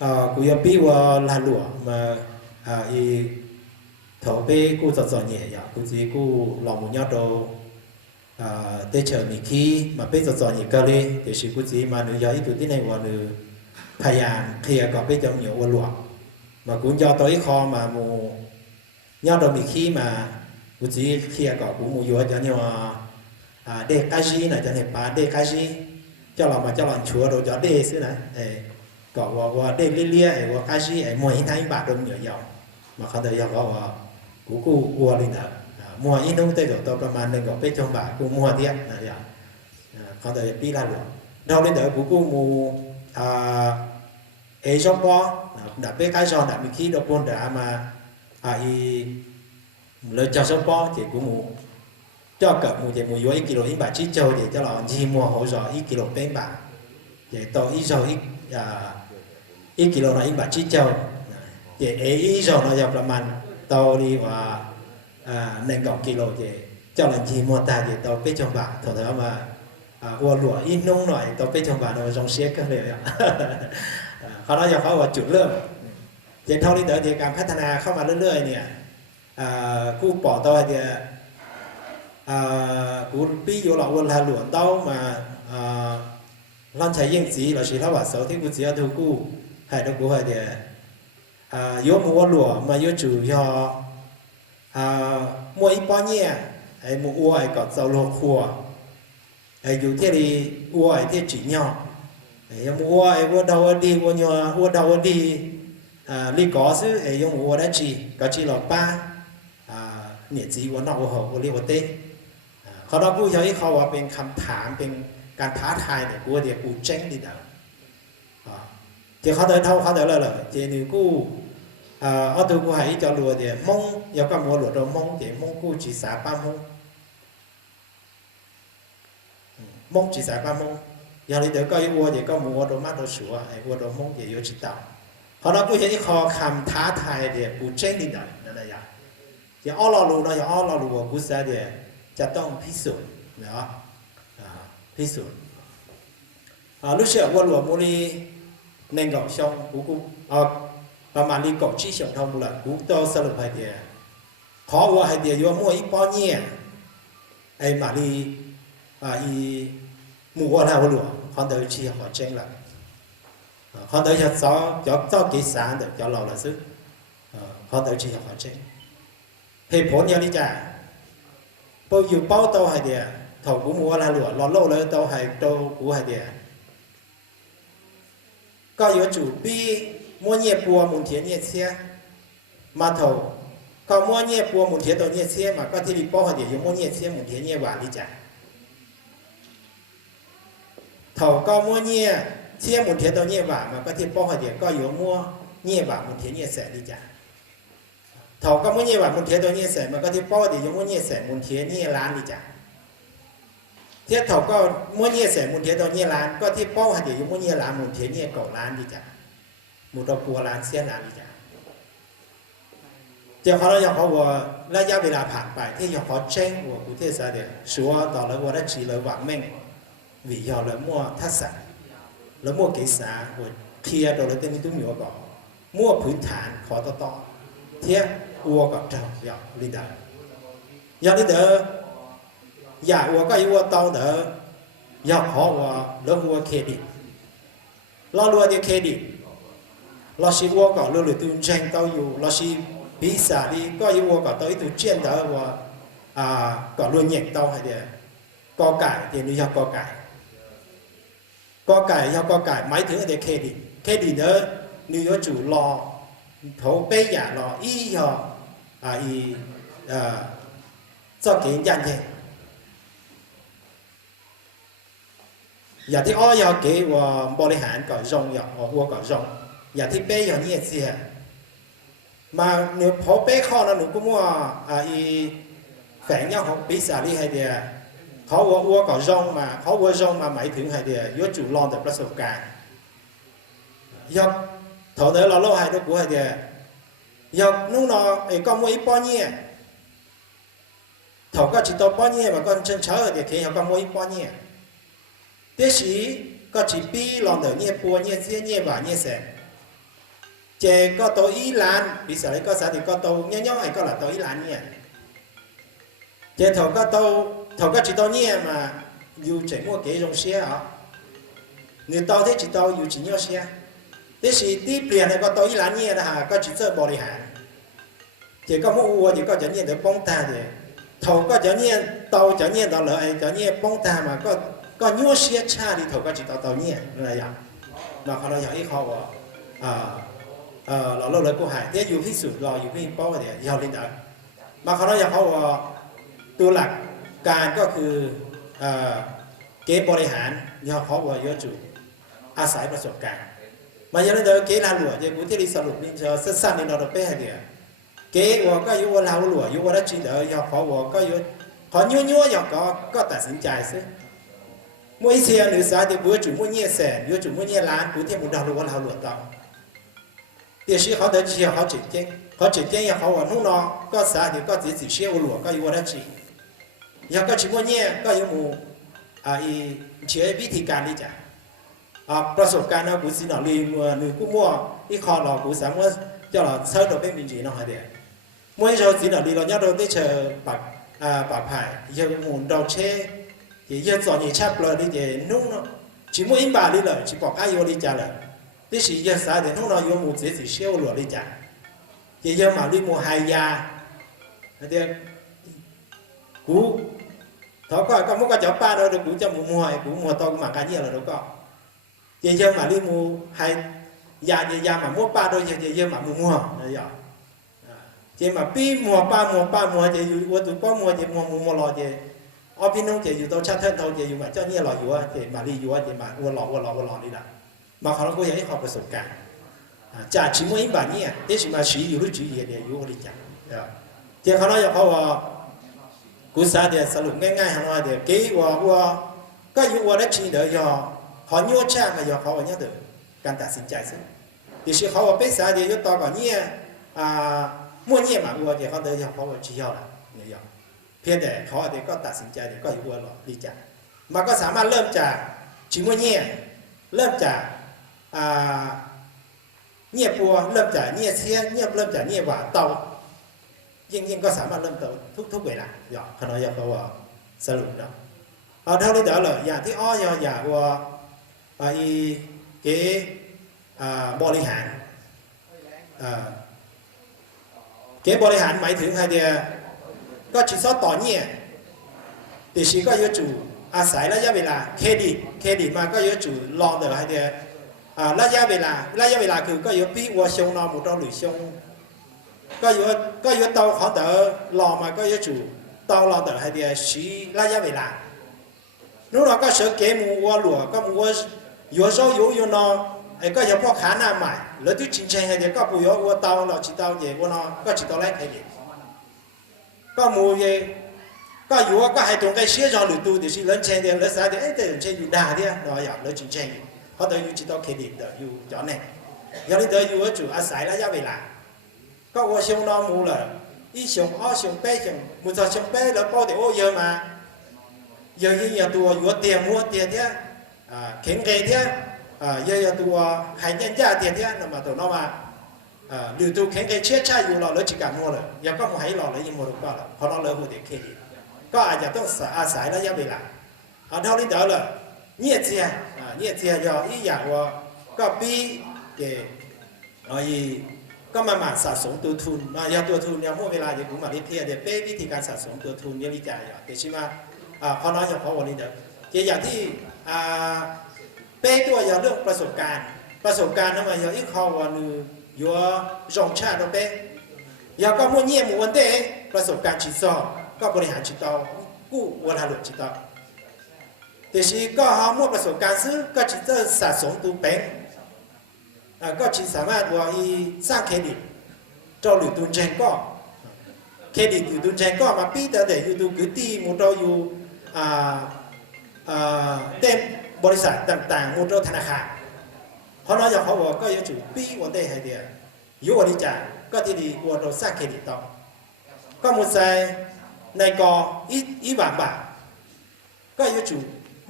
cú yêu bi wa là lụa mà y thầu bê cú giọt nhẹ ya cú chỉ cú lòng một nhau đồ tê chờ mì khi mà bê giọt nhẹ cơ đi thì chỉ cú chỉ mà nữ giới tụi tí này vào nữ thay hàng khi có bê trong nhiều lụa mà cũng do tới kho mà mù nhau đồ mì khi mà cú chỉ khi có cú mù yếu cho nhau đê cái gì này cho nên bà đê cái gì cho lòng mà cho lòng chúa đồ cho đê xứ này cóว่าได้เรื่อยๆว่าการที่มวยที่ไทยบาดโดนเหนียวยาวมาเขาเดียวก็ว่ากูวัวเลยนะมวยอินโดนีเซียตัวประมาณหนึ่งก็เป็นจังหวะกูมัวเดียนะอย่างเขาเดียวปีละหลวงเราเลยเดี๋ยวกูมูเอชอปอดับเป็นการสอนดับมีขี้ดอกบนดับมาอีเลยจะชอปอเจ้ากูมูเจ้ากับมูเจ้ามูย้อยกิโลอินบาทชี้เจ้าเดี๋ยวจะหล่อจีมัวหัวจออีกิโลเป็นบาทเดี๋ยวต่ออีจออีกิโลนะอีบาทชี้เจ้าเดี๋ยวอีจอนะจะประมาณต่อดีว่า1 กิโลเจ้าหลังจีมัวตาเดี๋ยวต่อเป็นจังหวะถอดแล้วมาวัวหลวงอินนุ่งหน่อยต่อเป็นจังหวะเราจงเสียกันเลยเขาเราอยากเขาว่าจุดเริ่มเดี๋ยวเท่านี้เดี๋ยวการพัฒนาเข้ามาเรื่อยๆเนี่ยกูปอต่อเดี๋ยวกูปีอยู่หลังวันละหลวงเต้ามาlăn chạy yên gì là chỉ là bảo số thì cũng chỉ là thu cú hay đâu cũng hay để yếu mua lúa mà yếu chủ cho mua ít bao nhiêu hay mua uo hay có dầu lúa khua hay dù thế thì uo hay thế chỉ nhau hay mua hay uo đầu đi uo nhỏ uo đầu đi li có chứ hay yếu mua đã chỉ có chỉ là ba nhiệt gì uo nào uo li uo têเขาเราพูดอย่างนี้เขาว่าเป็นคำถามเป็นการท้าทายเนี่ยกูเดี๋ยวกูเจ๊งดีเดียวเดี๋ยวเขาเดินเท่าเขาเดินเลยเดี๋ยวนี่กูเอาตัวกูหายจะรัวเดี๋ยวมงอย่าก็มัวหลุดเรามงเดี๋ยวมงกูจีสาป้ามงจีสาป้ามงอย่างนี้เดี๋ยวก็วัวเดี๋ยวก็มัวโดนมาโดนสัวไอ้วัวโดนมงเดี๋ยวโยจิตาเขาเราพูดอย่างนี้เขาคำท้าทายเดี๋ยวกูเจ๊งดีเดียวนั่นแหละอย่างอ้อเรารู้นะอย่างอ้อเรารู้ว่ากูเสียเดี๋ยวจะต้องพิสูจน์เนาะพิสูจน์lúc xưa quân lúa mua đi nên gọt xong cũngประมาณนี้กบชี้เฉียงทองบุหรี่กูโตสรุปให้เดียขอว่าให้เดียอยู่มั่วอีป้อเนี่ยไอ้มาลีอีมัวนะวัวเขาเดินชี้เขาเจ๊งละเขาเดินจะซ้อจะกี่สารเดี๋ยวจะเราละซึเขาเดินชี้เขาเจ๊งเหตุผลอย่างนี้จ้ะพออยู่เป้าโตให้เดียถอดกูมัวละหลวงรอโลเลยโตให้โตกูให้เดียก็อยู่จุดปีมัวเนี่ยปัวมุนเทียนเนี่ยเสียมาถอดก็มัวเนี่ยปัวมุนเทียนตัวเนี่ยเสียมาก็ที่ริป้อให้เดียอยู่มัวเนี่ยเสียมุนเทียนเนี่ยหวานดีจ้ะถอดก็มัวเนี่ยเสียมุนเทียนตัวเนี่ยหวานมาก็ที่ป้อให้เดียก็อยู่มัวเนี่ยหวานมุนเทียนเนี่ยแสดีจ้ะถอดก็มัวเนี่ยหวานมุนเทียนตัวเนี่ยแสมาก็ที่ป้อเดียอยู่มัวเนี่ยแสมุนเทียนเนี่ยล้านดีจ้ะเทียบถอก็มัวเนี่ยแสมุนเทียนตัวเนี่ยล้านก็ที่ป้อให้เดียอยู่มัวเนี่ยล้านมุนเทียนเนี่ยเก่าล้านดีจ้ะมุตปัวล้านเสียล้านดีจ้ะเจ้าเขาเราอยากเขาว่าระยะเวลาผ่านไปที่อยากเขาเจ๊งว่ากุเทศเดียชัวต่อแล้วว่าได้ชีเลยหวังแม่งวิยอเลยมั่วทัศน์แล้วมั่วเกษาว่าเคลียร์โดยเลยเต็มที่ตุ้มอยู่ก่อนมั่วพื้นฐานขอต่อเทียบวัวกับเจ้าอยากลีดาอยากลีดาอยากวัวก็วัวโตเด้ออยากขอว่าแล้ววัวเครดิตเราลัวเดียเครดิตเราชีวัวก่อนเราเลยตุ้มเจงเต้าอยู่เราชีปีศาจดีก็วัวก่อนเต้าตุ้มเจียนเด้อว่าก่อนลัวเหยียดเต้าให้เดียกอไก่เดี๋ยวนี้อยากกอไก่อยากกอไก่หมายถึงเดียเครดิตเด้อนี่ก็จู่รอโถเป้ยารออีหอcho cái nhận thế giờ thì ở giờ cái bò lì hàn có rong giờ ở vua có rong giờ thì bé giờ như gì mà nếu phổ bé kho nó cũng mua phản nhau học bí xả đi hay đi họ vua có rong mà họ vua rong mà mấy thứ hay đi yếu chủ lo đượcประสบการณ์giờ thầu đấy là lâu hay đâu cũng hay đi giờ lúc nào có mua ít bao nhiêu thầu có chỉ tao bao nhiêu mà con chân chớ thì khi họ có mua ít bao nhiêu thế thì có chỉ bi lòng được nhiều bùa nhiều dễ nhiều và nhiều sẻ chè có tàu Ý Lan bị sợ lấy có sao thì có tàu nhỏ hay có là tàu Ý Lan nhỉ chè thầu có chỉ tàu nhẹ mà dù chạy mua cái dòng xe hả người tàu thế chỉ tàu dù chỉ nhỏ xe thế thì tí biển này có tàu Ý Lan nhẹ là hà có chỉ sợ bỏ đi hàng chỉ có mua thì có chẳng nhiên được bông ta thì thầu có chẳng nhiên tàu chẳng nhiên tàu lợi chẳng nhiên bông ta mà có nhỏ xe cha thì thầu có chỉ tàu nhẹ là vậy màเขาเราอยากให้เขาบอกเราเลยกูหายเนี่ยอยู่ที่สุดรออยู่ที่ป้อเนี่ยยาวลิ้นอ่ะมาเขาเราอยากเขาบอกตัวหลักการก็คือเกณฑ์บริหารยาวเขาบอกเยอะจุอาศัยประสบการณ์มาอย่างนั้นเดี๋ยวเกณฑ์ลาหลวงอย่างกูที่รีสรุปนี่จะสั้นๆนี่เราต้องเป๊ะเดียวเกณฑ์ว่าก็อยู่ว่าลาหลวงอยู่ว่าได้จริงเดี๋ยวยาวเขาบอกก็อยู่ขอยั่วๆอยากก็ตัดสินใจซิmỗi xe nữ xã thì vừa chủ mua nhẹ sẻ vừa chủ mua nhẹ lán cũng thêm một đầu luôn hào luận tao thì sĩ họ tới chỉ họ chỉ kiến họ vào lúc nó có xã thì có chỉ xe ô luận có yêu đó chỉ giờ có chỉ mua nhẹ có yêu mù chỉ biết thìการđi chảประสบการณ์เราcũng xin nói đi mua nữ cũng mua ít khó nó cũng sáng mua cho là sớm được bên mình chỉ nó hay đấy mỗi giờ xin nói đi nó nhớ đâu tới chờ bạc phải giờ muốn đầu chế thì giờ chọn những chắp lời đi về nung nó chỉ muốn in bà đi lời chỉ bỏ ai vô đi trả lời thế thì giờ sao thì nung nó vô một cái gì siêu lụa đi trả thì giờ mà đi mua hai gia thì cú thọ có muốn có chọn ba đâu được cú cho mua to mà cái nhiều là đâu có thì giờ mà đi mua hai gia mà mua ba đôi giờ mà mua rồi giờ chỉ mà pi mua ba thì vừa tụi có mua thì mua lò thì ở bên nông thì tao chắc thân tao thì mà cho nhiều lò dừa thì mà đi dừa thì mà mua lò đi đã mà họ có những họcประสบการณ์trả chỉ mỗi bản nhé thế thì mà chỉอยู่chỉ gì đểอยู่đi chẳng thì họ nóiเขาว่ากูสาเดี๋ยวสรุปง่ายๆเขาว่าเดี๋ยวกี่ว่าก็อยู่ว่าได้จริงเดี๋ยวhọ nhớ cha mà họว่าnhớ được การตัดสินใจซึ่งที่是เขาว่าเป็นสาเดี๋ยวต่อก่อนเนี่ยมั่วเนี่ยมาว่าเดี๋ยวเขาเดี๋ยวเขาว่าชี้ยอละเนี่ยเพียงแต่เขาเด็กก็ตัดสินใจเด็กก็อยู่ว่าหรอดีจังมันก็สามารถเริ่มจากชิมวยเงี่ยเริ่มจากเงี่ยปัวเริ่มจากเงี่ยเชี่ยเงี่ยเริ่มจากเงี่ยหวาเตายิ่งก็สามารถเริ่มเตาทุกเวลาอย่างขณะอย่างเขาว่าสรุปเนาะเอาเท่านี้เดี๋ยวเลยอย่างที่อย่างว่าเก๋บริหารเก๋บริหารหมายถึงใครเดียก็chỉ sốต่อเนี่ยแต่ชีก็อยู่จู่อาศัยระยะเวลาเครดิตมาก็อยู่จู่รอเดี๋ยวให้เดียระยะเวลาคือก็อยู่ปีวัวชงนอหมูตัวหรือชงก็อยู่เตาเขาเดี๋ยวรอมาก็อยู่จู่เตารอเดี๋ยวให้เดียชีระยะเวลานู้นเราก็เสือเก๋หมูวัวหลัวก็หมูวัวอยู่โซ่อยู่นอไอ้ก็อยู่พวกขาหน้าใหม่แล้วที่จริงๆให้เดียก็ปุ๋ยวัวเตาเราจีเตาเย่วัวนอก็จีเตาแรกให้เดียก็มูเยก็อยู่ก็ให้ตรงใกล้เชี่ยจอหรือตูดิสิเล่นเชนเดียเล่นสายเดียแต่เชนอยู่ด่าเดียเราอยากเล่นจริงเชนเขาเดี๋ยวอยู่จิตตัวเครดิตเดี๋ยวอยู่จอเนี่ยอย่างนี้เดี๋ยวอยู่ว่าจู่อาศัยระยะเวลาก็ว่าชงนอมูเลยอีชงชงเป้ชงมูจะชงเป้แล้วก็เดี๋ยวเยอะมาเยอะตัวอยู่เตียมัวเตียเดียเข่งเกยเดียเยอะตัวหายเงี้ยเตียเดียนั่นมาตัวน้องมาหรือตัวแข่งกันเชื่อชาอยู่หล่อเลยจิการมัวเลยยังก็มัวให้หล่อเลยยังมัวก็แล้วพอเราเลิกหัวเด็กเครดิตก็อาจจะต้องอาศัยระยะเวลาเอาเท่านี้เดี๋ยวเลยเนี่ยเจียยออีอย่างว่าก็ปีเกก็มาสะสมตัวทุนมาอย่างตัวทุนอย่างมั่วเวลาอย่างผมมาเรียนเดี๋ยวเป้วิธีการสะสมตัวทุนเยอะวิจัยเดี๋ยวใช่ไหมพอน้อยอย่างพอวันนี้เดี๋ยวอย่างที่เป้ตัวอย่างเรื่องประสบการณ์นั่นมาอย่างอีกข้อวันนึงอยู่รองชาติเป้อยากก็มั่วเงียบมั่ววันเต้ประสบการณ์จิตซ้อก็บริหารจิตเอากู้วันหลุดจิตเอาแต่ชีก็หามั่วประสบการณ์ซื้อก็จิตจะสะสมตัวเป็นก็จิตสามารถว่าสร้างเครดิตเจ้าหรือตุนเจนก็เครดิตอยู่ตุนเจนก็มาปีแต่อยู่ตัวคือตีมุดเราอยู่เต็มบริษัทต่างๆมุดเราธนาคารเพราะเราอยากเขาบอกก็ยังจุดปีวันเต้ให้เดียอยู่วันนี้จ่ายก็ที่ดีวันเราสร้างเครดิตต่อก็มุดใส่ในกออีหวานบาก็ยังจุด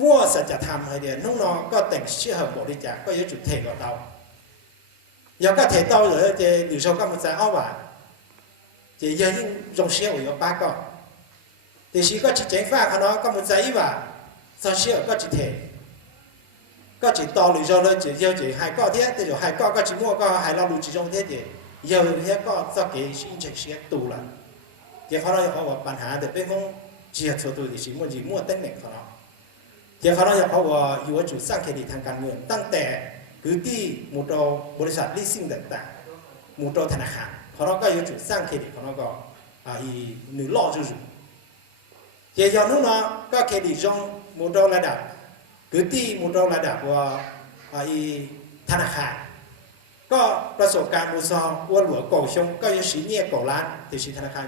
มั่วสัจธรรมให้เดียน้องๆก็แต่งเชื่อหัวบริจาคก็ยังจุดเทกับเรา有個提到咗嘅劉少咁就歐話，就已經用少有八個，但是個一整法可能咁就以話，就少個一提，個一到劉少咧就要就係個啲，就係個一摸個係落路之中啲嘅，要一個就給先直些度啦，就可能有個ปัญหาแต่เป็นของเจียตัวตัวที่สิมันจีมั่วเต้นหนึ่งเขาเนาะ就可能有個話อยู่จุดสร้างเครดิตทางการเงินตั้งแต่คือที่มูโตบริษัทลิสซิ่งต่างๆมูโตธนาคารเขาเราก็อยู่จุดสร้างเครดิตเขาเราก็อีหนึ่งล่อจุดเกี่ยวกับนู้นเนาะก็เครดิตจงมูโตระดับคือที่มูโตระดับว่าอีธนาคารก็ประสบการณ์มูซองว่าหลวงก่อชงก็ยังสีเนี่ยก่อร้านแต่สีธนาคาร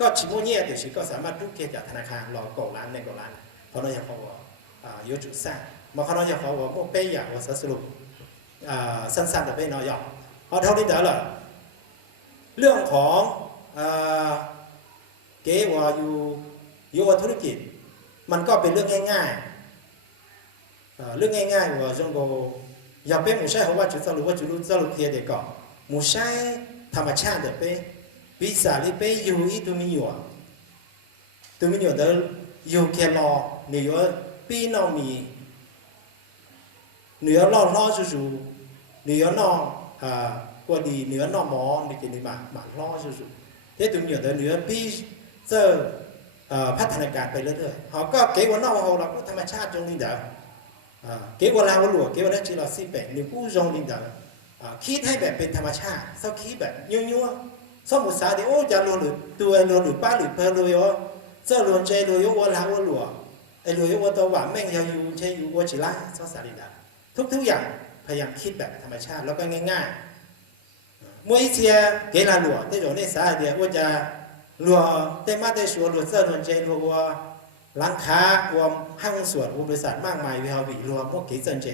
ก็ชิโมเนี่ยแต่สีก็สามารถทุกเกี่ยวกับธนาคารรอก่อร้านในก่อร้านเพราะเราอยากเขาว่า有主善，嘛可能要和我莫背呀，我说是路，สั้นๆแต่背น้อยย่อเอาเท่านี้เด้อละเรื่องของเก๋ว่าอยู่ธุรกิจมันก็เป็นเรื่องง่ายๆเรื่องง่ายๆว่าจงโกอย่าเป็นหมู่ใช่เพราะว่าจุดสรุปว่าจุดรู้สรุปเทียเด็กก่อนหมู่ใช่ธรรมชาติเด็กเป็นวิสาลิเป็นอยู่อีตัวมีอยู่เดินอยู่แค่รอนี่ว่าปีนอมีเหนือล่อจู่เหนือนอกว่าดีเหนือนอหมอในกินดีมาล่อจู่ที่ตรงนี้เดินเหนือปีเจอพัฒนาการไปเรื่อยๆเขาก็เกี่ยวกับนอกเราก็ธรรมชาติตรงนี้เด้อเกี่ยวกับเราหลวงเกี่ยวกับจีเราสิเป็นหรือผู้ทรงนี้เด้อคิดให้แบบเป็นธรรมชาติเขาคิดแบบยั่วสมมุติสาเดียวจะรวหรือตัวรวหรือป้าหรือเพลรวยเจ้ารวใจรวยว่าเราหลวงไอ้รวยว่าตัวหวานแม่งยาวอยู่ใช่อยู่ว่าจีละซอสาลีดาทุกอย่างพยายามคิดแบบธรรมชาติแล้วก็ง่ายๆมวยเสียเกล้าหลวงที่อยู่ในสายเดียวว่าจะหลวงเต็มมาได้ชัวหลวงเจ้ารวใจรวยว่าร้านค้ารวมห้างสวนบริษัทมากมายวิหารวิรวมพวกเกจิเจ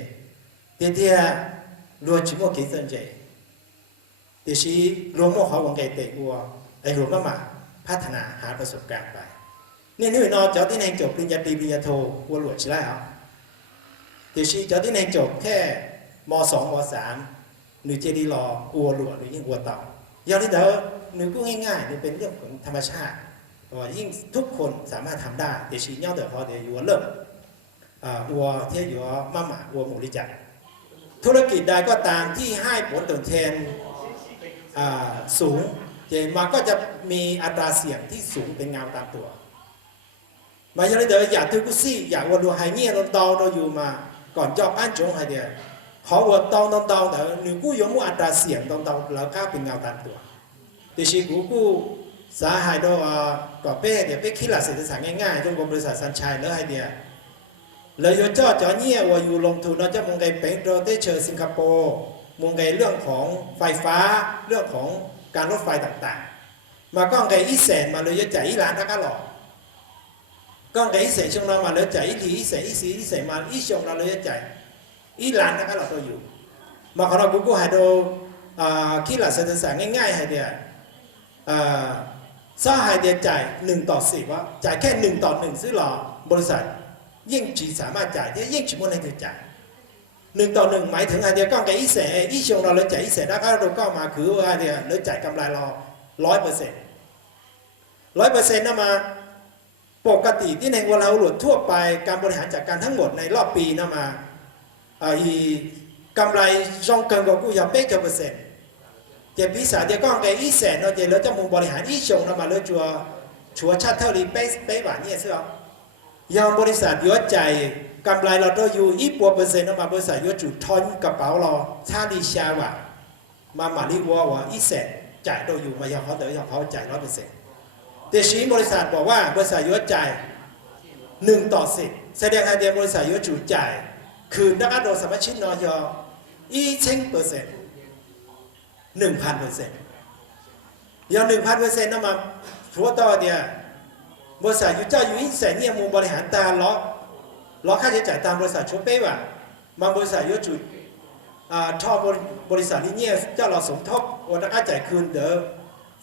เดียรวมชิมพวกเกจิเจเดี๋ยวชี้รวมพวกเขาวงเกตเตะวัวไอ้รวมมาพัฒนาหาประสบการณ์ไปนี่นึกนอนเจ้าที่ในจบปริญญาตรีปริญญาโทวัวหลวงใช่ไหมครับเดี๋ยวชี้เจ้าที่ในจบแค่ม.2 ม.3 หรือเจดีรอวัวหลวงหรือยิ่งวัวเต่าอย่างที่เด้อหนึ่งก็ง่ายๆนี่เป็นเรื่องของธรรมชาติว่ายิ่งทุกคนสามารถทำได้เดี๋ยวชี้เงาเดี๋ยวพอเดี๋ยวอยู่เริ่มวัวเที่ยวอยู่มาหมาวัวหมูลิจักธุรกิจใดก็ตามที่ให้ผลตอบแทนสูงเจมันก็จะมีอัตราเสี่ยงที่สูงเป็นเงาตามตัวมาอย่างนี้เดี๋ยวอยากทุกสิ่งอยากวัวดูหายเงี้ยเราเราอยู่มาก่อนจอบอันจงหายเดียวเขาวัวตองเดี๋ยวหนึ่งกู้ยงว่าอัตราเสี่ยงตองแล้วค่าเป็นเงาตามตัวแต่ชีกู้สาหายด้วยก่อเป้เดี๋ยวเป้คิดหลักเศรษฐศาสตร์ง่ายๆจงบริษัทสัญชัยแล้วไอเดียเลยยจ่อเงี้ยว่าอยู่ลงทุนเราจะมองไงเป็นโดยได้เชิญสิงคโปร์มองไงเรื่องของไฟฟ้าเรื่องของการรถไฟต่างๆมาก้องไงอีแสนมาเลยจะจ่ายอีร้านทักหล่อก้องไงอีแสนช่วงเรามาเลยจ่ายอีดีอีแสนอีสีอีแสนมาอีช่วงเราเลยจะจ่ายอีร้านทักหล่อตัวอยู่มาของเรากู้หายโดคิดหลักเศรษฐศาสตร์ง่ายๆให้เดียซ่าหายเดียจ่าย1:10ว่าจ่ายแค่1:1ซื้อหล่อบริษัทยิ่งจีสามารถจ่ายที่ยิ่งชิมวันให้จ่าย1:1หมายถึงไอเดียก้องไก่อีแสอีชงเราเลยจ่ายอีแสแล้วก็เราก็มาคือไอเดียเลยจ่ายกำไรเรา100%นั่นมาปกติที่ในวันเราหลุดทั่วไปการบริหารจัดการทั้งหมดในรอบปีนั่นมากำไรจงเกินกว่ากูอย่าเป๊ะจะ%เจ็บพิษาเดียก้องไก่อีแสเราเดี๋ยวเราจะมุงบริหารอีชงนั่นมาเลยชัวชาติเท่านี้เป๊ะหวานเนี่ยใช่ไหมยอมบริษัทยอดใจกำไรเราต้องอยู่1%มาบริษัทยอดจุดทอนกระเป๋าเราชาลีชาวะมาลีวัวอีแสนจ่ายต้องอยู่มายอมเขาเดี๋ยวเขาจ่าย100%แต่ชี้บริษัทบอกว่าบริษัทยอดจ่าย1:10แสดงให้เดียบริษัทยอดจุดจ่ายคืนนักโดยสมาชิกนอย1,000% ยอม 1,000% นั่นมาทัวต่อเดียบริษัทอยู่เจ้าอยู่อีแสนเนี่ยมูบริหารตามล้อค่าใช้จ่ายตามบริษัทชุดเป๊ะว่ะบางบริษัทยอดจุดชอบบริษัทนี้เนี่ยเจ้าเราสมทบวันค่าจ่ายคืนเด้อ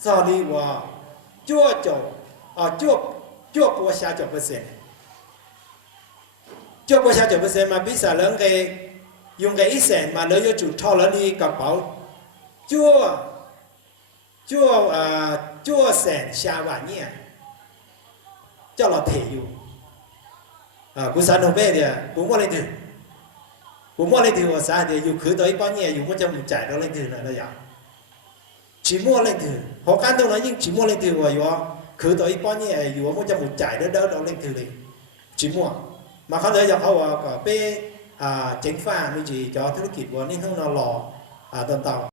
ซอรี่ว่าจั่วจบจั่วปัวชาจบ%จั่วปัวชาจบ%มาพิษาเรื่องไง用嘅一成嘛，你要做錯咗呢個保 chua sèn xa và nhẹ cho là thểอยู่กูสานเบ้เดียกูมั่วเลยถือกูมั่วเลยถือว่าสาเดียอยู่คือตัวอีป้อนเนี่ยอยู่มันจะมุ่งใจเราเลยถือนะเราอยากchỉ mua lên thử họ can đâu nói nhưng chỉ mua lên thử rồi cứ tới bao nhiêuอยู่มันจะมุ่งใจđỡ đỡ đâu lên thử đi chỉ mua màเขาเลยอยากเขาว่าก็เป้เจ๋งฟ้ามีจีchoธุรกิจว่านี่ทั้งนอรอต่าง